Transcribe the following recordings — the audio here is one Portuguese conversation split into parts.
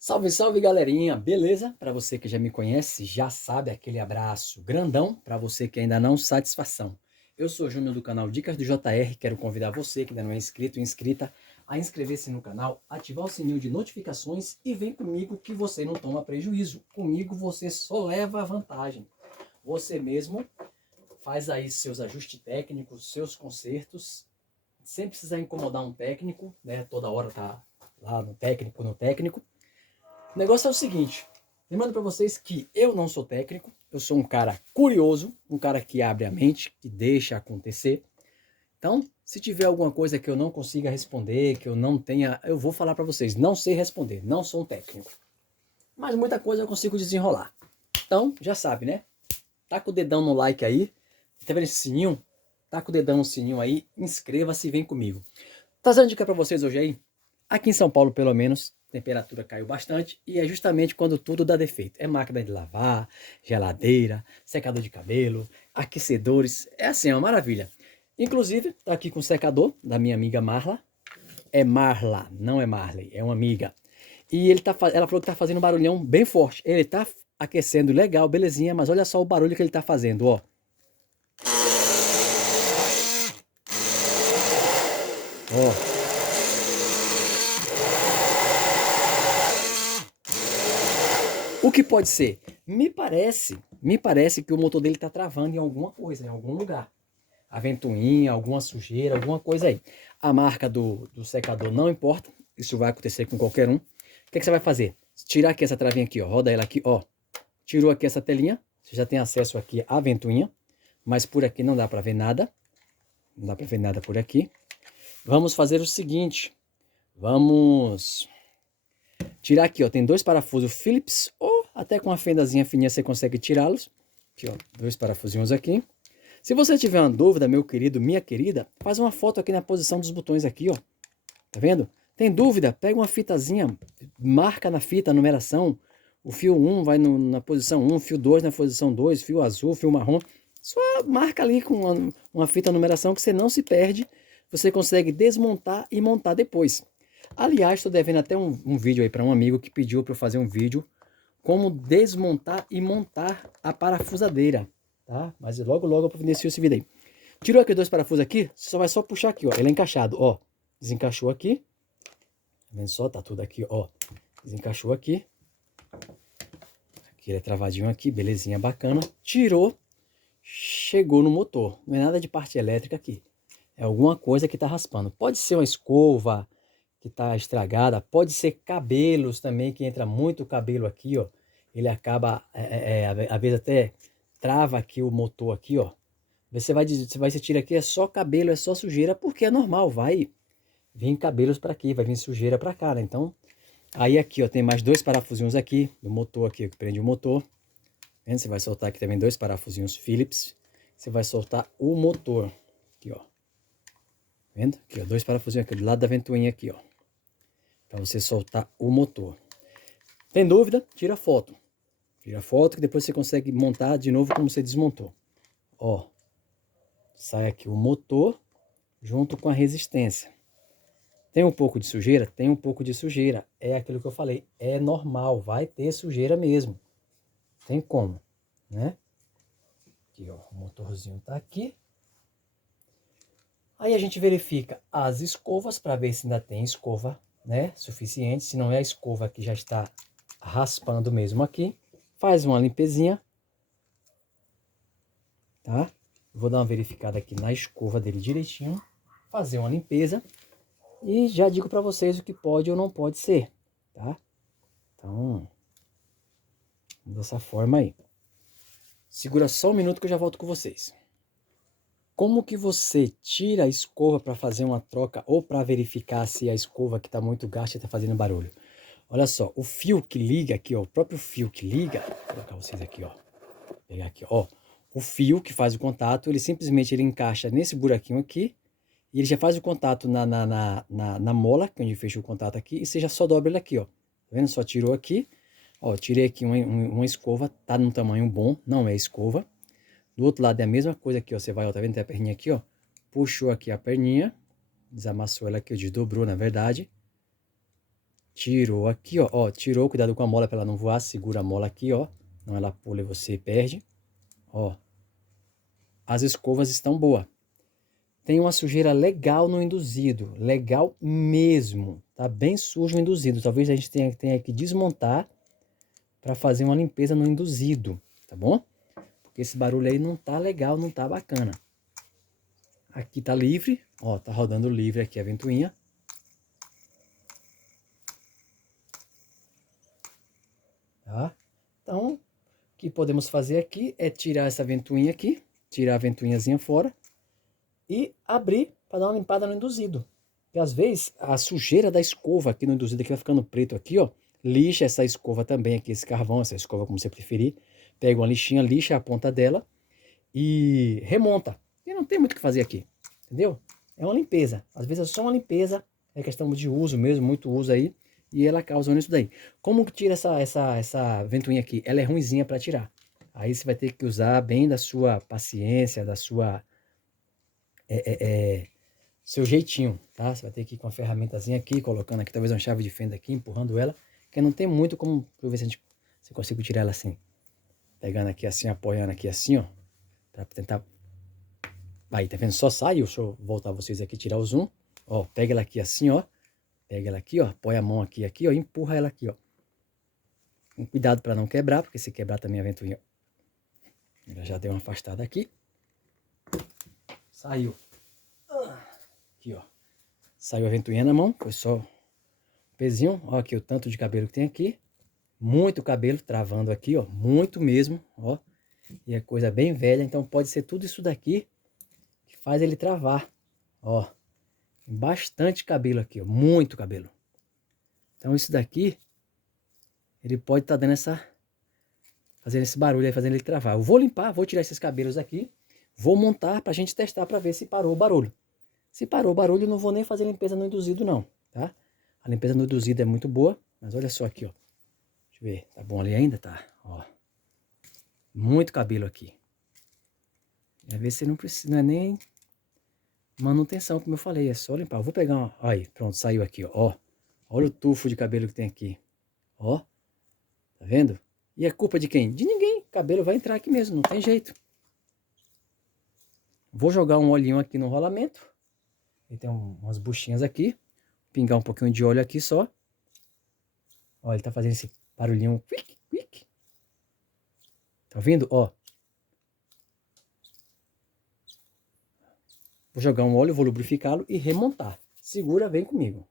Salve, salve galerinha, beleza? Para você que já me conhece, já sabe, aquele abraço grandão. Para você que ainda não, satisfação. Eu sou o Júnior do canal Dicas do JR, quero convidar você que ainda não é inscrito ou inscrita a inscrever-se no canal, ativar o sininho de notificações e vem comigo que você não toma prejuízo. Comigo você só leva vantagem. Você mesmo faz aí seus ajustes técnicos, seus consertos, sem precisar incomodar um técnico, né? Toda hora tá lá no técnico. O negócio é o seguinte, lembrando para vocês que eu não sou técnico, eu sou um cara curioso, um cara que abre a mente, que deixa acontecer. Então, se tiver alguma coisa que eu não consiga responder, que eu não tenha, eu vou falar para vocês, não sei responder, não sou um técnico. Mas muita coisa eu consigo desenrolar. Então, já sabe, né? Taca o dedão no like aí, tá vendo esse sininho? Taca o dedão no sininho aí, inscreva-se e vem comigo. Trazendo dica para vocês hoje aí, aqui em São Paulo pelo menos, a temperatura caiu bastante e é justamente quando tudo dá defeito. É máquina de lavar, geladeira, secador de cabelo, aquecedores, é assim, é uma maravilha. Inclusive, tá aqui com o secador da minha amiga Marla. É Marla, não é Marley, é uma amiga. E ela falou que tá fazendo um barulhão bem forte. Ele tá aquecendo legal, belezinha, mas olha só o barulho que ele tá fazendo, ó. Ó. O que pode ser? Me parece que o motor dele está travando em alguma coisa, em algum lugar. A ventoinha, alguma sujeira, alguma coisa aí. A marca do secador não importa, isso vai acontecer com qualquer um. O que você vai fazer? Tirar aqui essa travinha aqui, ó, roda ela aqui, ó. Tirou aqui essa telinha, você já tem acesso aqui à ventoinha, mas por aqui não dá para ver nada. Não dá para ver nada por aqui. Vamos fazer o seguinte, vamos tirar aqui, ó, tem dois parafusos Phillips, ou até com uma fendazinha fininha você consegue tirá-los. Aqui, ó, dois parafusinhos aqui. Se você tiver uma dúvida, meu querido, minha querida, faz uma foto aqui na posição dos botões aqui, ó. Tá vendo? Tem dúvida? Pega uma fitazinha, marca na fita a numeração. O fio 1 vai na posição 1, fio 2 na posição 2, fio azul, fio marrom. Só marca ali com uma fita numeração que você não se perde. Você consegue desmontar e montar depois. Aliás, estou devendo até um vídeo aí para um amigo que pediu para eu fazer um vídeo como desmontar e montar a parafusadeira, tá? Mas logo logo eu providencio esse vídeo aí. Tirou aqui dois parafusos aqui, você só vai só puxar aqui, ó. Ele é encaixado, ó. Desencaixou aqui. Tá vendo só? Tá tudo aqui, ó. Desencaixou aqui. Aqui ele é travadinho aqui, belezinha, bacana. Tirou, chegou no motor. Não é nada de parte elétrica aqui. É alguma coisa que tá raspando. Pode ser uma escova que tá estragada, pode ser cabelos também, que entra muito cabelo aqui, ó. Ele acaba, às vezes até trava aqui o motor aqui, ó. Você tira aqui, é só cabelo, é só sujeira, porque é normal, vai vir cabelos para aqui, vai vir sujeira para cá, né? Então, aí aqui, ó, tem mais dois parafusinhos aqui, do motor aqui, que prende o motor. Vendo? Você vai soltar aqui também dois parafusinhos Phillips. Você vai soltar o motor, aqui, ó. Vendo? Aqui, ó, dois parafusinhos aqui, do lado da ventoinha aqui, ó. Para você soltar o motor. Tem dúvida? Tira foto. Tira foto que depois você consegue montar de novo como você desmontou. Ó, sai aqui o motor junto com a resistência. Tem um pouco de sujeira? Tem um pouco de sujeira. É aquilo que eu falei. É normal, vai ter sujeira mesmo. Tem como, né? Aqui, ó, o motorzinho tá aqui. Aí a gente verifica as escovas para ver se ainda tem escova, né, suficiente. Se não é a escova que já está raspando mesmo aqui, faz uma limpezinha, tá? Vou dar uma verificada aqui na escova dele direitinho, fazer uma limpeza e já digo para vocês o que pode ou não pode ser, tá? Então, dessa forma aí. Segura só um minuto que eu já volto com vocês. Como que você tira a escova para fazer uma troca ou para verificar se a escova que está muito gasta está fazendo barulho? Olha só, o fio que liga aqui, ó, o próprio fio que liga, vou colocar vocês aqui, ó, pegar aqui, ó, o fio que faz o contato, ele simplesmente ele encaixa nesse buraquinho aqui e ele já faz o contato na mola, que é onde fecha o contato aqui, e você já só dobra ele aqui, ó, tá vendo? Só tirou aqui, ó, tirei aqui uma escova, tá num tamanho bom, não é escova. Do outro lado é a mesma coisa aqui, ó. Você vai, ó, tá vendo? Tem a perninha aqui, ó. Puxou aqui a perninha. Desamassou ela aqui, desdobrou, na verdade. tirou aqui, ó. Ó, tirou, cuidado com a mola para ela não voar. Segura a mola aqui, ó. Não ela pula e você perde. Ó. As escovas estão boas. Tem uma sujeira legal no induzido. Legal mesmo. Tá bem sujo o induzido. Talvez a gente tenha que desmontar para fazer uma limpeza no induzido. Tá bom? Porque esse barulho aí não tá legal, não tá bacana. Aqui tá livre. Ó, tá rodando livre aqui a ventoinha. Tá? Então, o que podemos fazer aqui é tirar essa ventoinha aqui, tirar a ventoinhazinha fora e abrir para dar uma limpada no induzido. Porque às vezes a sujeira da escova aqui no induzido aqui vai ficando preto aqui, ó. Lixa essa escova também aqui, esse carvão, essa escova como você preferir. Pega uma lixinha, lixa a ponta dela e remonta. E não tem muito o que fazer aqui, entendeu? É uma limpeza. Às vezes é só uma limpeza, é questão de uso mesmo, muito uso aí. E ela causa isso daí. Como que tira essa ventoinha aqui? Ela é ruinzinha para tirar. Aí você vai ter que usar bem da sua paciência, da sua... seu jeitinho, tá? Você vai ter que ir com a ferramentazinha aqui, colocando aqui, talvez uma chave de fenda aqui, empurrando ela. Que não tem muito como... Deixa eu ver se eu consigo tirar ela assim. Pegando aqui assim, apoiando aqui assim, ó. Pra tentar... Aí, tá vendo? Só saiu. Deixa eu voltar vocês aqui, tirar o zoom. Ó, pega ela aqui assim, ó. Pega ela aqui, ó, põe a mão aqui, ó, empurra ela aqui, ó. Com cuidado para não quebrar, porque se quebrar também a ventoinha, ela já deu uma afastada aqui. Saiu. Aqui, ó. Saiu a ventoinha na mão, foi só um pezinho. Ó aqui o tanto de cabelo que tem aqui. Muito cabelo travando aqui, ó, muito mesmo, ó. E é coisa bem velha, então pode ser tudo isso daqui que faz ele travar, ó. Bastante cabelo aqui, ó, muito cabelo. Então isso daqui, ele pode estar dando fazendo esse barulho aí, fazendo ele travar. Eu vou limpar, vou tirar esses cabelos aqui, vou montar pra gente testar pra ver se parou o barulho. Se parou o barulho, eu não vou nem fazer limpeza no induzido não, tá? A limpeza no induzido é muito boa, mas olha só aqui, ó. Deixa eu ver, tá bom ali ainda? Tá, ó. Muito cabelo aqui. Às vezes você não precisa, não é nem manutenção, como eu falei, é só limpar. Eu vou pegar uma... Aí, pronto, saiu aqui, ó. Olha o tufo de cabelo que tem aqui. Ó, tá vendo? E é culpa de quem? De ninguém. O cabelo vai entrar aqui mesmo, não tem jeito. Vou jogar um olhinho aqui no rolamento. E tem umas buchinhas aqui. Pingar um pouquinho de óleo aqui só. Ó, ele tá fazendo esse barulhinho. Quick, quick. Tá ouvindo? Ó. Vou jogar um óleo, vou lubrificá-lo e remontar. Segura, vem comigo.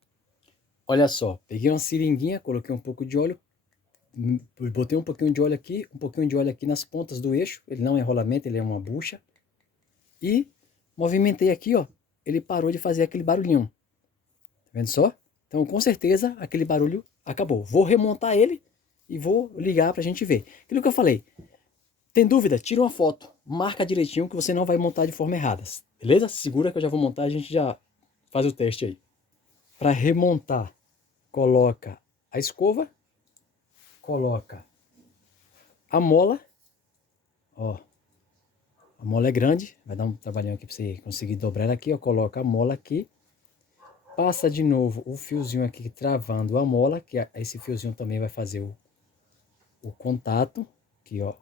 Olha só, peguei uma seringuinha, coloquei um pouco de óleo, botei um pouquinho de óleo aqui nas pontas do eixo. Ele não é rolamento, ele é uma bucha. E movimentei aqui, ó. Ele parou de fazer aquele barulhinho. Tá vendo só? Então, com certeza, aquele barulho acabou. Vou remontar ele e vou ligar pra gente ver. Aquilo que eu falei. Tem dúvida? Tira uma foto. Marca direitinho que você não vai montar de forma errada. Beleza? Segura que eu já vou montar, a gente já faz o teste aí. Para remontar, coloca a escova, coloca a mola, ó, a mola é grande, vai dar um trabalhinho aqui para você conseguir dobrar ela aqui, ó, coloca a mola aqui, passa de novo o fiozinho aqui travando a mola, que esse fiozinho também vai fazer o contato, aqui ó,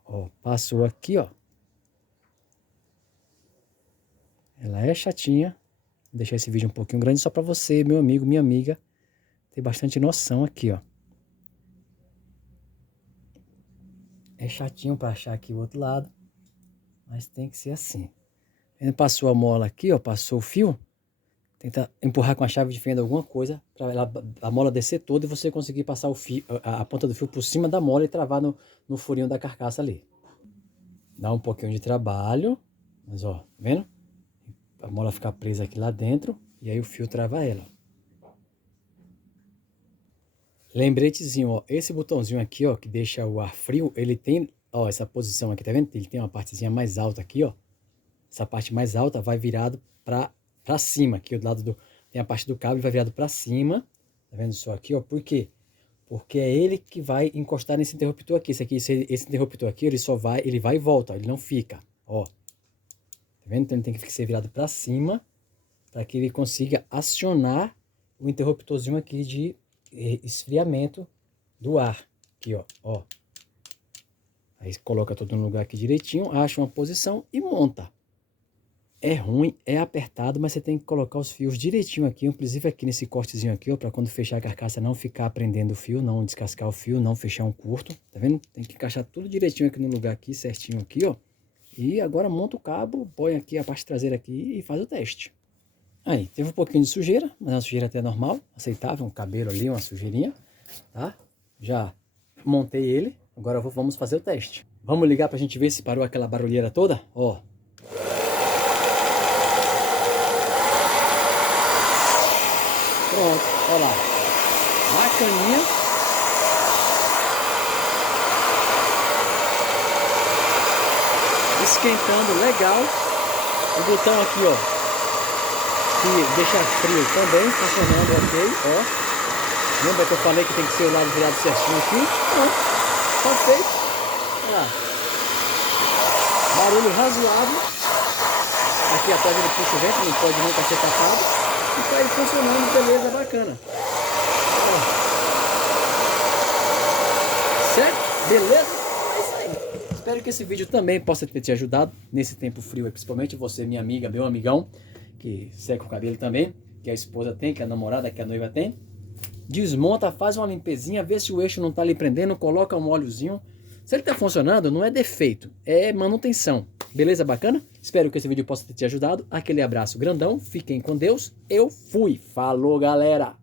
passou aqui ó, ela é chatinha, vou deixar esse vídeo um pouquinho grande só para você, meu amigo, minha amiga, ter bastante noção aqui ó. É chatinho para achar aqui o outro lado, mas tem que ser assim. Ele passou a mola aqui, ó, passou o fio. Tenta empurrar com a chave de fenda alguma coisa para a mola descer toda e você conseguir passar o fio, a ponta do fio por cima da mola e travar no furinho da carcaça ali. Dá um pouquinho de trabalho, mas ó, tá vendo? A mola fica presa aqui lá dentro e aí o fio trava ela. Lembretezinho, ó, esse botãozinho aqui, ó, que deixa o ar frio, ele tem, ó, essa posição aqui, tá vendo? Ele tem uma partezinha mais alta aqui, ó. Essa parte mais alta vai virado pra cima, aqui do lado tem a parte do cabo e vai virado pra cima, tá vendo só aqui, ó, por quê? Porque é ele que vai encostar nesse interruptor aqui, esse interruptor aqui, ele vai e volta, ele não fica, ó, tá vendo? Então ele tem que ser virado pra cima, para que ele consiga acionar o interruptorzinho aqui esfriamento do ar. Aqui, ó. Aí coloca tudo no lugar aqui direitinho, acha uma posição e monta. É ruim, é apertado, mas você tem que colocar os fios direitinho aqui, inclusive aqui nesse cortezinho aqui, ó, para quando fechar a carcaça não ficar prendendo o fio, não descascar o fio, não fechar um curto, tá vendo? Tem que encaixar tudo direitinho aqui no lugar aqui, certinho aqui, ó. E agora monta o cabo, põe aqui a parte traseira aqui e faz o teste. Aí, teve um pouquinho de sujeira, mas é uma sujeira até normal, aceitável, um cabelo ali, uma sujeirinha, tá? Já montei ele, agora vamos fazer o teste. Vamos ligar pra gente ver se parou aquela barulheira toda, ó. Pronto, olha lá, bacaninha. Esquentando legal. O botão aqui, ó, que deixa frio também, funcionando ok, ó. Lembra que eu falei que tem que ser o lado virado certinho aqui? Pronto, tá feito. Olha lá. Barulho razoável. Aqui atrás ele puxa o vento, não pode nunca ser tapado. E tá aí funcionando, beleza, bacana. Ó. Certo? Beleza? É isso aí. Espero que esse vídeo também possa ter te ajudado nesse tempo frio, principalmente você, minha amiga, meu amigão, que seca o cabelo também, que a esposa tem, que a namorada, que a noiva tem. Desmonta, faz uma limpezinha, vê se o eixo não tá ali prendendo, coloca um óleozinho. Se ele tá funcionando, não é defeito, é manutenção. Beleza, bacana? Espero que esse vídeo possa ter te ajudado. Aquele abraço grandão, fiquem com Deus. Eu fui. Falou, galera!